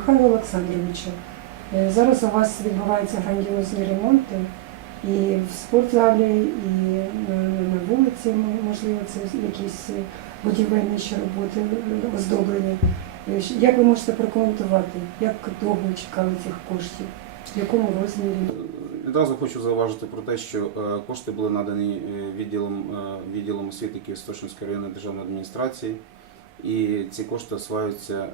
Михайло Олександровичу, е, зараз у вас відбуваються грандіозні ремонти і в спортзалі, і на, вулиці, можливо, це якісь будівельні ще роботи, е, оздоблення. Е, Як ви можете прокоментувати, як довго чекали цих коштів, в якому розмірі? Відразу хочу зауважити про те, що кошти були надані відділом, відділом освіти Києво-Святошинської районної державної адміністрації, і ці кошти осваюються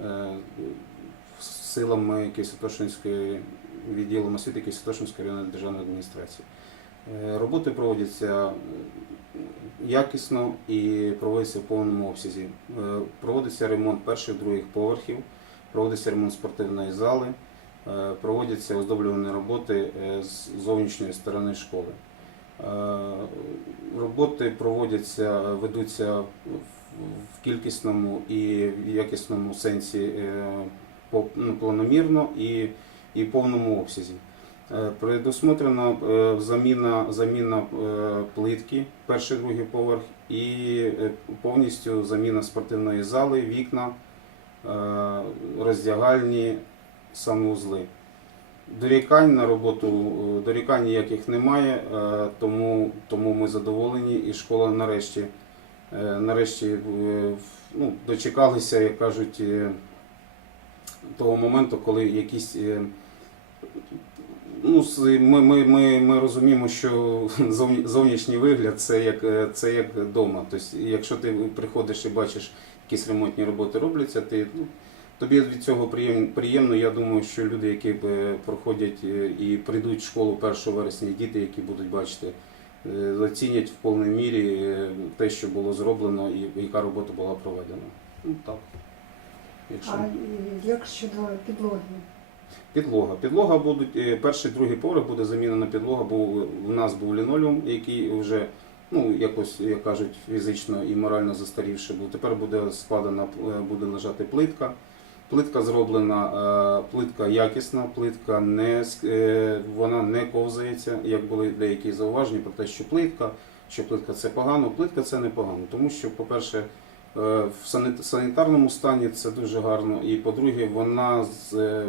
силами Києво-Святошинської відділом освіти Києво-Святошинської районної державної адміністрації. Е, Роботи проводяться е, якісно і проводяться в повному обсязі. Е, Проводиться ремонт перших других поверхів, проводиться ремонт спортивної зали. Проводяться оздоблювані роботи з зовнішньої сторони школи. Роботи проводяться, ведуться в- кількісному і в якісному сенсі ну, планомірно і, і в повному обсязі. Е, Предусмотрена е, заміна, заміна е, плитки, перший другий поверх, і повністю заміна спортивної зали, вікна, роздягальні, санузли. Дорікань на роботу, дорікань ніяких немає, тому, тому ми задоволені і школа нарешті, нарешті ну, дочекалися, як кажуть, того моменту, коли якісь. е, Ну, ми, ми, ми, ми розуміємо, що зовнішній вигляд це як, е, це як вдома. Тобто, якщо ти приходиш і бачиш, якісь ремонтні роботи робляться, ти, ну, тобі від цього приємно. Я думаю, що люди, які е, проходять і прийдуть в школу 1 вересня, діти, які будуть бачити, оцінять в повній мірі те, що було зроблено і яка робота була проведена. Ну так. Якщо... А е, як щодо підлоги? Підлога. Підлога будуть е, перший, другий поверх буде замінена підлога, бо у нас був лінолеум, який вже ну якось, як кажуть, фізично і морально застарівши був. Тепер буде складена, е, буде лежати плитка. Плитка зроблена, плитка якісна, плитка не вона не ковзається, як були деякі зауваження про те, що плитка, що плитка це погано. Плитка це не погано, тому що, по-перше, в санітарному стані це дуже гарно. І по-друге, вона з, е,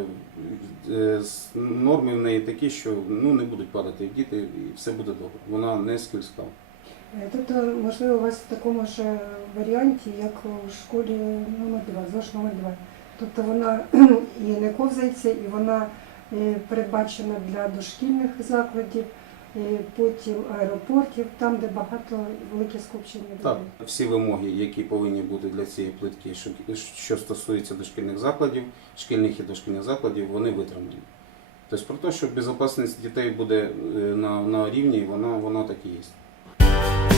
е, з норми в неї такі, що ну, не будуть падати діти, і все буде добре. Вона не скільська. Е, Тобто, можливо, у вас в такому ж е, варіанті, як у школі номер 2 ЗОЖ номер 2 Тобто вона і не ковзається, і вона е, передбачена для дошкільних закладів, е, потім аеропортів, там, де багато велике скупчення людей. Так, всі вимоги, які повинні бути для цієї плитки, що, що стосується дошкільних закладів, шкільних і дошкільних закладів, вони витримані. Тобто про те, що безпечність дітей буде е, на, на рівні, вона, вона так і є.